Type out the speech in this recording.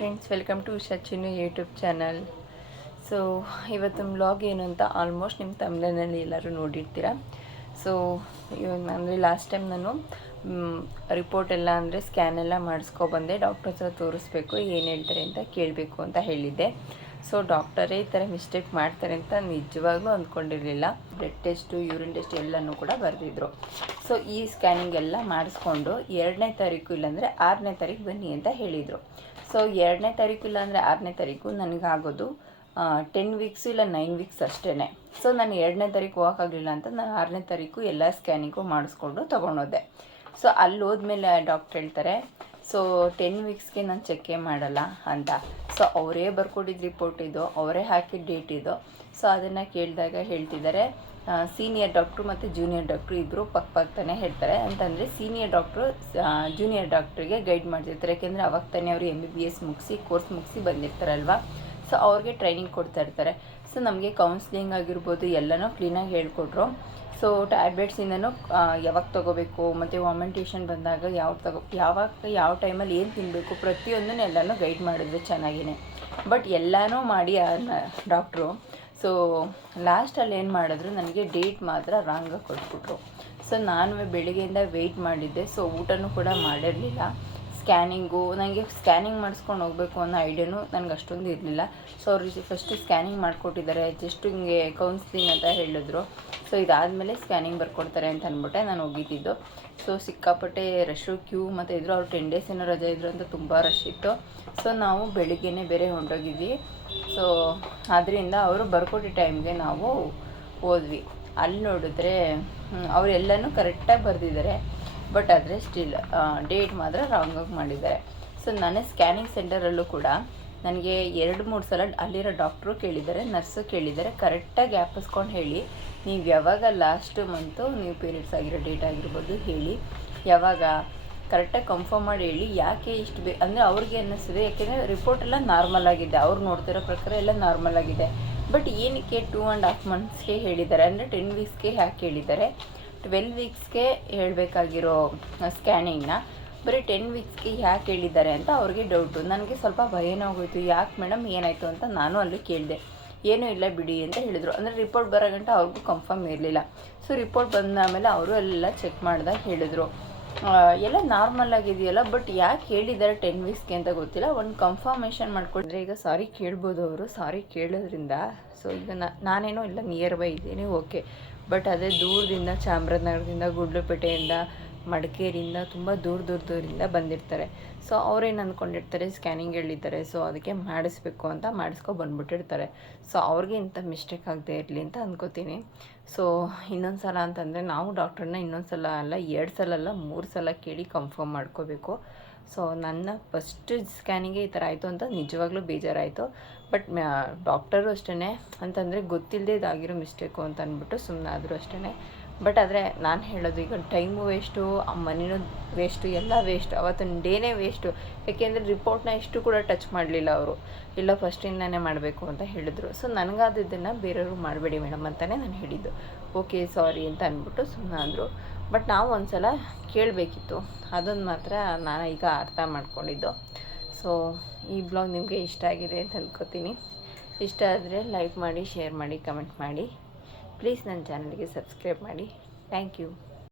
Friends, welcome to Usha Chinnu YouTube channel. So ಇವತ್ತಿನ vlog ಏನು ಅಂತ ಆಲ್ಮೋಸ್ಟ್ ನಿಮ್ಮ ತಮಿಳಿನಲ್ಲಿ ಎಲ್ಲರೂ ನೋಡಿರ್ತೀರ. ಸೊ ಇವಾಗ ಅಂದರೆ ಲಾಸ್ಟ್ ಟೈಮ್ ನಾನು ರಿಪೋರ್ಟ್ ಎಲ್ಲ ಅಂದರೆ ಸ್ಕ್ಯಾನ್ ಎಲ್ಲ ಮಾಡಿಸ್ಕೊಬಂದೆ. ಡಾಕ್ಟರ್ ಹತ್ರ ತೋರಿಸ್ಬೇಕು, ಏನು ಹೇಳ್ತಾರೆ ಅಂತ ಕೇಳಬೇಕು ಅಂತ ಹೇಳಿದ್ದೆ. ಸೊ ಡಾಕ್ಟರೇ ಈ ಥರ ಮಿಸ್ಟೇಕ್ ಮಾಡ್ತಾರೆ ಅಂತ ನಿಜವಾಗ್ಲೂ ಅಂದ್ಕೊಂಡಿರಲಿಲ್ಲ. ಬ್ಲಡ್ ಟೆಸ್ಟು, ಯೂರಿನ್ ಟೆಸ್ಟ್ ಎಲ್ಲನೂ ಕೂಡ ಬರೆದಿದ್ರು. ಸೊ ಈ ಸ್ಕ್ಯಾನಿಂಗ್ ಎಲ್ಲ ಮಾಡಿಸ್ಕೊಂಡು 2ನೇ ತಾರೀಕು ಇಲ್ಲಾಂದರೆ 6ನೇ ತಾರೀಕು ಬನ್ನಿ ಅಂತ ಹೇಳಿದರು. ಸೊ 2ನೇ ತಾರೀಕು ಇಲ್ಲಾಂದರೆ 6ನೇ ತಾರೀಕು ನನಗಾಗೋದು 10 ವೀಕ್ಸು ಇಲ್ಲ 9 ವೀಕ್ಸ್ ಅಷ್ಟೇ. ಸೊ ನಾನು 2ನೇ ತಾರೀಕು ಹೋಗೋಕ್ಕಾಗಲಿಲ್ಲ ಅಂತ ನಾನು 6ನೇ ತಾರೀಕು ಎಲ್ಲ ಸ್ಕ್ಯಾನಿಂಗು ಮಾಡಿಸ್ಕೊಂಡು ತೊಗೊಂಡೋದೆ. ಸೊ ಅಲ್ಲಿ ಹೋದ್ಮೇಲೆ ಡಾಕ್ಟ್ರ್ ಹೇಳ್ತಾರೆ, ಸೊ 10 ವೀಕ್ಸ್ಗೆ ನಾನು ಚೆಕ್ಕೇ ಮಾಡಲ್ಲ ಅಂತ. ಸೊ ಅವರೇ ಬರ್ಕೊಟ್ಟಿದ್ದು ರಿಪೋರ್ಟ್ ಇದು, ಅವರೇ ಹಾಕಿದ ಡೇಟ್ ಇದು. ಸೊ ಅದನ್ನು ಕೇಳಿದಾಗ ಹೇಳ್ತಿದ್ದಾರೆ, ಸೀನಿಯರ್ ಡಾಕ್ಟ್ರು ಮತ್ತು ಜೂನಿಯರ್ ಡಾಕ್ಟ್ರು ಇಬ್ಬರು ಪಕ್ಕನೇ ಹೇಳ್ತಾರೆ. ಅಂತಂದರೆ ಸೀನಿಯರ್ ಡಾಕ್ಟ್ರು ಜೂನಿಯರ್ ಡಾಕ್ಟ್ರಿಗೆ ಗೈಡ್ ಮಾಡ್ತಿರ್ತಾರೆ. ಯಾಕೆಂದರೆ ಅವಾಗ ತಾನೇ ಅವರು MBBS ಮುಗಿಸಿ ಕೋರ್ಸ್ ಮುಗಿಸಿ ಬಂದಿರ್ತಾರಲ್ವ. ಸೊ ಅವ್ರಿಗೆ ಟ್ರೈನಿಂಗ್ ಕೊಡ್ತಾ ಇರ್ತಾರೆ. ಸೊ ನಮಗೆ ಕೌನ್ಸ್ಲಿಂಗ್ ಆಗಿರ್ಬೋದು ಎಲ್ಲನೂ ಕ್ಲೀನಾಗಿ ಹೇಳ್ಕೊಟ್ರು. ಸೊ ಟ್ಯಾಬ್ಲೆಟ್ಸಿಂದನೂ ಯಾವಾಗ ತೊಗೋಬೇಕು ಮತ್ತು ವಾಮಿಟೇಷನ್ ಬಂದಾಗ ಯಾವ ಟೈಮಲ್ಲಿ ಏನು ತಿನ್ನಬೇಕು ಪ್ರತಿಯೊಂದನ್ನು ಎಲ್ಲನೂ ಗೈಡ್ ಮಾಡಿದ್ರು ಚೆನ್ನಾಗಿಯೇ. ಬಟ್ ಎಲ್ಲನೂ ಮಾಡಿ ಡಾಕ್ಟ್ರು ಸೊ ಲಾಸ್ಟಲ್ಲಿ ಏನು ಮಾಡಿದ್ರು, ನನಗೆ ಡೇಟ್ ಮಾತ್ರ ರಾಂಗಾಗಿ ಕೊಟ್ಬಿಟ್ರು. ಸೊ ನಾನು ಬೆಳಿಗ್ಗೆಯಿಂದ ವೆಯ್ಟ್ ಮಾಡಿದ್ದೆ. ಸೊ ಊಟನೂ ಕೂಡ ಮಾಡಿರಲಿಲ್ಲ. ಸ್ಕ್ಯಾನಿಂಗು ನನಗೆ ಸ್ಕ್ಯಾನಿಂಗ್ ಮಾಡಿಸ್ಕೊಂಡು ಹೋಗಬೇಕು ಅನ್ನೋ ಐಡಿಯಾನು ನನಗೆ ಅಷ್ಟೊಂದು ಇರಲಿಲ್ಲ. ಸೊ ಅವ್ರು ಫಸ್ಟು ಸ್ಕ್ಯಾನಿಂಗ್ ಮಾಡಿಕೊಟ್ಟಿದ್ದಾರೆ, ಜಸ್ಟ್ ಹಿಂಗೆ ಕೌನ್ಸ್ಲಿಂಗ್ ಅಂತ ಹೇಳಿದ್ರು. ಸೊ ಇದಾದಮೇಲೆ ಸ್ಕ್ಯಾನಿಂಗ್ ಬರ್ಕೊಡ್ತಾರೆ ಅಂತ ಅಂದ್ಬಿಟ್ಟೆ ನಾನು ಹೋಗಿದ್ದಿದ್ದು. ಸೊ ಸಿಕ್ಕಾಪಟ್ಟೆ ರಶ್ಶು, ಕ್ಯೂ ಮತ್ತು ಇದ್ರು. ಅವ್ರು 10 ಡೇಸ್ ಏನೋ ರಜೆ ಇದ್ರು ಅಂತ ತುಂಬ ರಶ್ ಇತ್ತು. ಸೊ ನಾವು ಬೆಳಿಗ್ಗೆನೇ ಬೇರೆ ಹೊಂಟೋಗಿದ್ವಿ. ಸೊ ಅದರಿಂದ ಅವರು ಬರ್ಕೊಟ್ಟಿದ್ದ ಟೈಮ್ಗೆ ನಾವು ಹೋದ್ವಿ. ಅಲ್ಲಿ ನೋಡಿದ್ರೆ ಅವರೆಲ್ಲನೂ ಕರೆಕ್ಟಾಗಿ ಬರೆದಿದ್ದಾರೆ. ಬಟ್ ಆದರೆ ಸ್ಟಿಲ್ ಡೇಟ್ ಮಾತ್ರ ರಾಂಗಾಗಿ ಮಾಡಿದ್ದಾರೆ. ಸೊ ನನ್ನ ಸ್ಕ್ಯಾನಿಂಗ್ ಸೆಂಟರಲ್ಲೂ ಕೂಡ ನನಗೆ 2-3 ಸಲ ಅಲ್ಲಿರೋ ಡಾಕ್ಟ್ರು ಕೇಳಿದ್ದಾರೆ, ನರ್ಸು ಕೇಳಿದ್ದಾರೆ, ಕರೆಕ್ಟಾಗಿ ಜ್ಞಾಪಿಸ್ಕೊಂಡು ಹೇಳಿ, ನೀವು ಯಾವಾಗ ಲಾಸ್ಟ್ ಮಂತು ನೀವು ಪೀರಿಯಡ್ಸ್ ಆಗಿರೋ ಡೇಟ್ ಆಗಿರ್ಬೋದು ಹೇಳಿ, ಯಾವಾಗ ಕರೆಕ್ಟಾಗಿ ಕನ್ಫರ್ಮ್ ಮಾಡಿ ಹೇಳಿ, ಯಾಕೆ ಇಷ್ಟು ಅಂದರೆ ಅವ್ರಿಗೆ ಅನ್ನಿಸ್ತಿದೆ. ಯಾಕೆಂದರೆ ರಿಪೋರ್ಟ್ ಎಲ್ಲ ನಾರ್ಮಲ್ ಆಗಿದೆ, ಅವ್ರು ನೋಡ್ತಿರೋ ಪ್ರಕಾರ ಎಲ್ಲ ನಾರ್ಮಲ್ ಆಗಿದೆ. ಬಟ್ ಏನಕ್ಕೆ 2.5 ಮಂತ್ಸ್ಗೆ ಹೇಳಿದ್ದಾರೆ ಅಂದರೆ 10 ವೀಕ್ಸ್ಗೆ ಯಾಕೆ ಹೇಳಿದ್ದಾರೆ? 12 ವೀಕ್ಸ್ಗೆ ಹೇಳಬೇಕಾಗಿರೋ ಸ್ಕ್ಯಾನಿಂಗ್ನ ಬರೀ 10 ವೀಕ್ಸ್ಗೆ ಯಾಕೆ ಹೇಳಿದ್ದಾರೆ ಅಂತ ಅವ್ರಿಗೆ ಡೌಟು. ನನಗೆ ಸ್ವಲ್ಪ ಭಯನೇ ಹೋಗೋಯ್ತು. ಯಾಕೆ ಮೇಡಮ್ ಏನಾಯಿತು ಅಂತ ನಾನು ಅಲ್ಲಿ ಕೇಳಿದೆ. ಏನೂ ಇಲ್ಲ ಬಿಡಿ ಅಂತ ಹೇಳಿದರು. ಅಂದರೆ ರಿಪೋರ್ಟ್ ಬರೋ ಗಂಟ ಅವ್ರಿಗೂ ಕನ್ಫರ್ಮ್ ಇರಲಿಲ್ಲ. ಸೊ ರಿಪೋರ್ಟ್ ಬಂದಾದಮೇಲೆ ಅವರು ಎಲ್ಲ ಚೆಕ್ ಮಾಡಿದಾಗ ಹೇಳಿದರು, ಎಲ್ಲ ನಾರ್ಮಲ್ ಆಗಿದೆಯಲ್ಲ, ಬಟ್ ಯಾಕೆ ಹೇಳಿದ್ದಾರೆ 10 ವೀಕ್ಸ್ಗೆ ಅಂತ ಗೊತ್ತಿಲ್ಲ, ಒಂದು ಕನ್ಫರ್ಮೇಷನ್ ಮಾಡಿಕೊಟ್ರೆ. ಈಗ ಸಾರಿ ಕೇಳ್ಬೋದು ಅವರು. ಸಾರಿ ಕೇಳೋದ್ರಿಂದ ಸೊ ಈಗ ನಾನೇನೋ ಇಲ್ಲ ನಿಯರ್ ಬೈ ಇದ್ದೀನಿ, ಓಕೆ. ಬಟ್ ಅದೇ ದೂರದಿಂದ, ಚಾಮರಾಜನಗರದಿಂದ, ಗುಂಡ್ಲುಪೇಟೆಯಿಂದ, ಮಡಿಕೇರಿಯಿಂದ ತುಂಬ ದೂರದಿಂದ ಬಂದಿರ್ತಾರೆ. ಸೊ ಅವ್ರೇನು ಅಂದ್ಕೊಂಡಿರ್ತಾರೆ, ಸ್ಕ್ಯಾನಿಂಗ್ ಹೇಳಿದ್ದಾರೆ ಸೊ ಅದಕ್ಕೆ ಮಾಡಿಸ್ಬೇಕು ಅಂತ ಬಂದ್ಬಿಟ್ಟಿರ್ತಾರೆ. ಸೊ ಅವ್ರಿಗೆ ಇಂಥ ಮಿಸ್ಟೇಕ್ ಆಗದೆ ಇರಲಿ ಅಂತ ಅಂದ್ಕೋತೀನಿ. ಸೊ ಇನ್ನೊಂದು ಸಲ ಅಂತಂದರೆ ನಾವು ಡಾಕ್ಟ್ರನ್ನ ಇನ್ನೊಂದು ಸಲ ಅಲ್ಲ, 2 ಸಲ ಅಲ್ಲ 3 ಸಲ ಕೇಳಿ ಕನ್ಫರ್ಮ್ ಮಾಡ್ಕೋಬೇಕು. ಸೊ ನನ್ನ ಫಸ್ಟ್ ಸ್ಕ್ಯಾನಿಂಗೇ ಈ ಥರ ಆಯಿತು ಅಂತ ನಿಜವಾಗ್ಲೂ ಬೇಜಾರಾಯಿತು. ಬಟ್ ಡಾಕ್ಟರು ಅಷ್ಟೇ ಅಂತಂದರೆ ಗೊತ್ತಿಲ್ಲದೆ ಇದಾಗಿರೋ ಮಿಸ್ಟೇಕು ಅಂತ ಅಂದ್ಬಿಟ್ಟು ಸುಮ್ಮನಾದರೂ ಅಷ್ಟೇ. ಬಟ್ ಆದರೆ ನಾನು ಹೇಳೋದು, ಈಗ ಟೈಮು ವೇಸ್ಟು, ಮನಿನೂ ವೇಸ್ಟು, ಎಲ್ಲ ವೇಸ್ಟ್. ಅವತ್ತಿನ ಡೇನೇ ವೇಸ್ಟು. ಯಾಕೆಂದರೆ ರಿಪೋರ್ಟ್ನ ಇಷ್ಟು ಕೂಡ ಟಚ್ ಮಾಡಲಿಲ್ಲ ಅವರು. ಇಲ್ಲ ಫಸ್ಟಿಂದನೇ ಮಾಡಬೇಕು ಅಂತ ಹೇಳಿದ್ರು. ಸೊ ನನಗಾದದ್ದನ್ನು ಬೇರೆಯವರು ಮಾಡಬೇಡಿ ಮೇಡಮ್ ಅಂತಲೇ ನಾನು ಹೇಳಿದ್ದು. ಓಕೆ ಸಾರಿ ಅಂತ ಅಂದ್ಬಿಟ್ಟು ಸುಮ್ಮನಾದರು. ಬಟ್ ನಾವು ಒಂದು ಸಲ ಕೇಳಬೇಕಿತ್ತು. ಅದೊಂದು ಮಾತ್ರ ನಾನು ಈಗ ಅರ್ಥ ಮಾಡ್ಕೊಂಡಿದ್ದು. ಸೊ ಈ ಬ್ಲಾಗ್ ನಿಮಗೆ ಇಷ್ಟ ಆಗಿದೆ ಅಂತ ಅಂದ್ಕೋತೀನಿ. ಇಷ್ಟ ಆದರೆ ಲೈಕ್ ಮಾಡಿ, ಶೇರ್ ಮಾಡಿ, ಕಮೆಂಟ್ ಮಾಡಿ. ಪ್ಲೀಸ್ ನನ್ನ ಚಾನಲ್ಗೆ ಸಬ್ಸ್ಕ್ರೈಬ್ ಮಾಡಿ. Thank you.